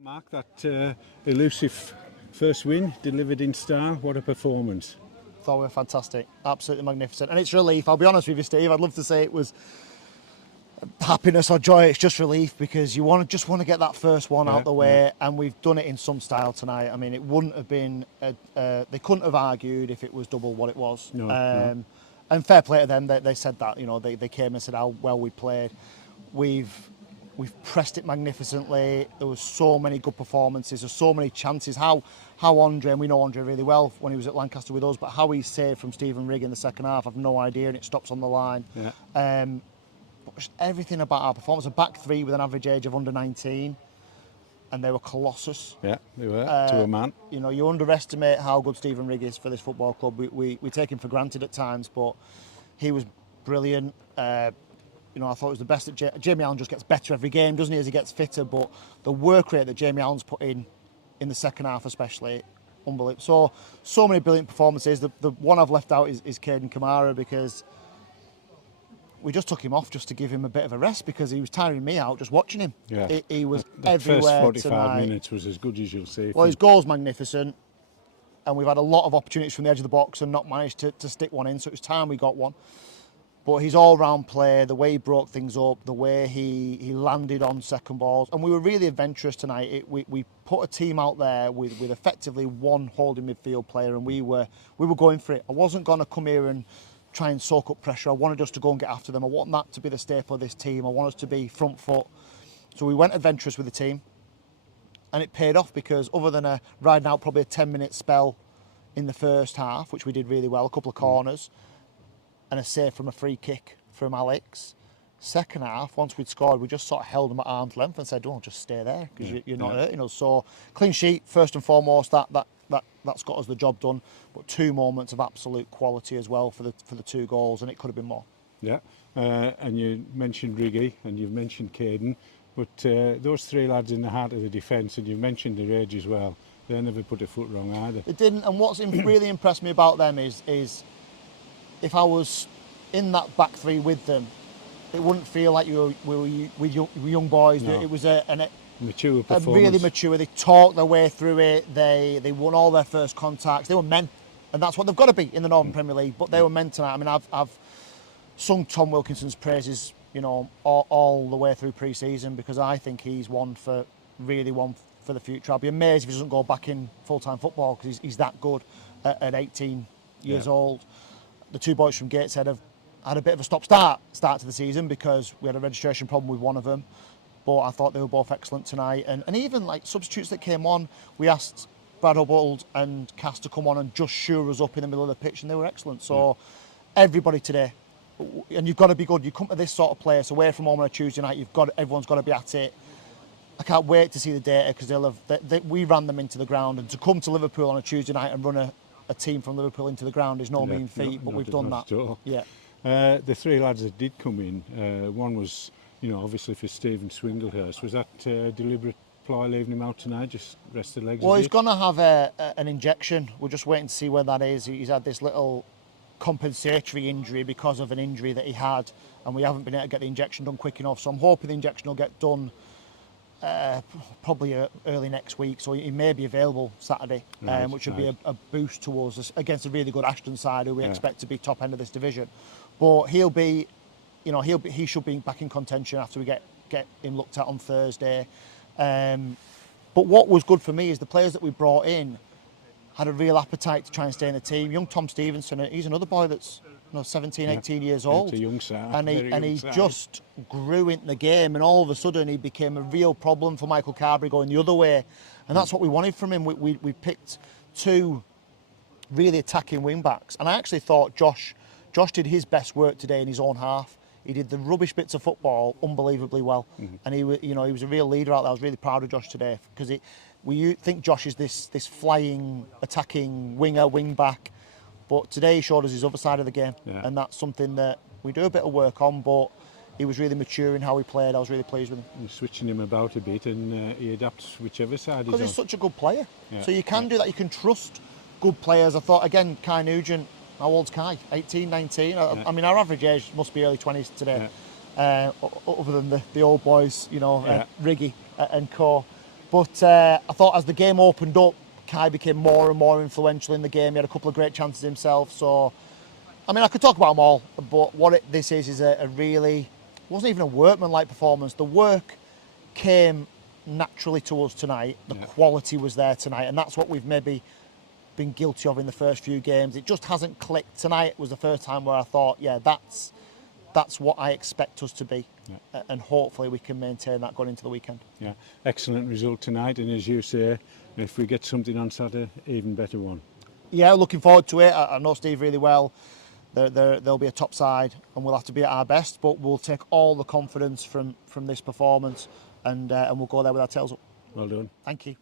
Mark, that elusive first win delivered in style. What a performance. Thought we were fantastic, absolutely magnificent. And it's relief, I'll be honest with you, Steve, I'd love to say it was happiness or joy. It's just relief because you just want to get that first one out the way, and we've done it in some style tonight. I mean, it wouldn't have been, they couldn't have argued if it was double what it was. No. And fair play to them, they said that, they came and said how well we played. We've pressed it magnificently. There was so many good performances. There's so many chances. How Andre, and we know Andre really well when he was at Lancaster with us, but how he saved from Stephen Rigg in the second half, I've no idea, and it stops on the line. Yeah. But just everything about our performance. A back three with an average age of under 19, and they were colossus. Yeah, they were, to a man. You underestimate how good Stephen Rigg is for this football club. We take him for granted at times, but he was brilliant. I thought it was the best. Jamie Allen just gets better every game, doesn't he, as he gets fitter? But the work rate that Jamie Allen's put in the second half especially, unbelievable. So many brilliant performances. The one I've left out is Caden Kamara, because we just took him off just to give him a bit of a rest, because he was tiring me out just watching him. Yeah. He was that everywhere first 45 tonight. minutes was as good as you'll see. Well, his goal's magnificent, and we've had a lot of opportunities from the edge of the box and not managed to stick one in, so it was time we got one. But his all-round play, the way he broke things up, the way he landed on second balls, and we were really adventurous tonight. We put a team out there with effectively one holding midfield player, and we were going for it. I wasn't going to come here and try and soak up pressure. I wanted us to go and get after them. I want that to be the staple of this team. I want us to be front foot. So we went adventurous with the team, and it paid off, because other than riding out probably a 10-minute spell in the first half, which we did really well, a couple of corners, and a save from a free kick from Alex. Second half, once we'd scored, we just sort of held them at arm's length and said, "Don't just stay there, because you're not hurting us." So clean sheet first and foremost. That's got us the job done. But two moments of absolute quality as well for the two goals, and it could have been more. Yeah, and you mentioned Riggy and you've mentioned Caden, but those three lads in the heart of the defence, and you've mentioned their age as well. They never put a foot wrong either. It didn't. And what's really impressed me about them is if I was in that back three with them, it wouldn't feel like we were young boys. No. It was a mature performance. Really mature. They talked their way through it. They won all their first contacts. They were men, and that's what they've got to be in the Northern Premier League. But they were men tonight. I mean, I've sung Tom Wilkinson's praises, all the way through pre-season, because I think he's one for the future. I'll be amazed if he doesn't go back in full-time football, because he's that good at 18 years old. The two boys from Gateshead have had a bit of a stop-start to the season, because we had a registration problem with one of them. But I thought they were both excellent tonight. And even like substitutes that came on, we asked Brad Hubbold and Cass to come on and just shore us up in the middle of the pitch, and they were excellent. So everybody today, and you've got to be good. You come to this sort of place away from home on a Tuesday night, everyone's got to be at it. I can't wait to see the data, because we ran them into the ground, and to come to Liverpool on a Tuesday night and run a team from Liverpool into the ground is no mean feat, but we've done that. Yeah. The three lads that did come in, one was, obviously for Stephen Swinglehurst. Was that deliberate ploy, leaving him out tonight, just rest the legs? Well, he's going to have an injection. We're just waiting to see where that is. He's had this little compensatory injury because of an injury that he had, and we haven't been able to get the injection done quick enough. So I'm hoping the injection will get done probably early next week, so he may be available Saturday, which would be a boost towards us against a really good Ashton side, who we expect to be top end of this division. But he should be back in contention after we get him looked at on Thursday. But what was good for me is the players that we brought in had a real appetite to try and stay in the team. Young Tom Stevenson, he's another boy that's 17, 18 years old. It's a young side. And he just grew into the game, and all of a sudden he became a real problem for Michael Carberry going the other way. And that's what we wanted from him. We picked two really attacking wing-backs. And I actually thought Josh did his best work today in his own half. He did the rubbish bits of football unbelievably well. Mm-hmm. And he was a real leader out there. I was really proud of Josh today, because we think Josh is this flying, attacking wing-back. But today he showed us his other side of the game, and that's something that we do a bit of work on, but he was really mature in how he played. I was really pleased with him. You're switching him about a bit, and he adapts whichever side he's on. Because he's such a good player. Yeah. So you can do that. You can trust good players. I thought, again, Kai Nugent, how old's Kai? 18, 19? I mean, our average age must be early 20s today, other than the old boys, Riggy and co. But I thought as the game opened up, Kai became more and more influential in the game. He had a couple of great chances himself. So, I mean, I could talk about them all, but what this is a really, it wasn't even a workman-like performance. The work came naturally to us tonight. The quality was there tonight, and that's what we've maybe been guilty of in the first few games. It just hasn't clicked. Tonight was the first time where I thought, yeah, that's what I expect us to be, and hopefully we can maintain that going into the weekend. Yeah, excellent result tonight, and as you say, if we get something on Saturday, even better one. Yeah, looking forward to it. I know Steve really well. They'll be a top side, and we'll have to be at our best, but we'll take all the confidence from this performance, and we'll go there with our tails up. Well done. Thank you.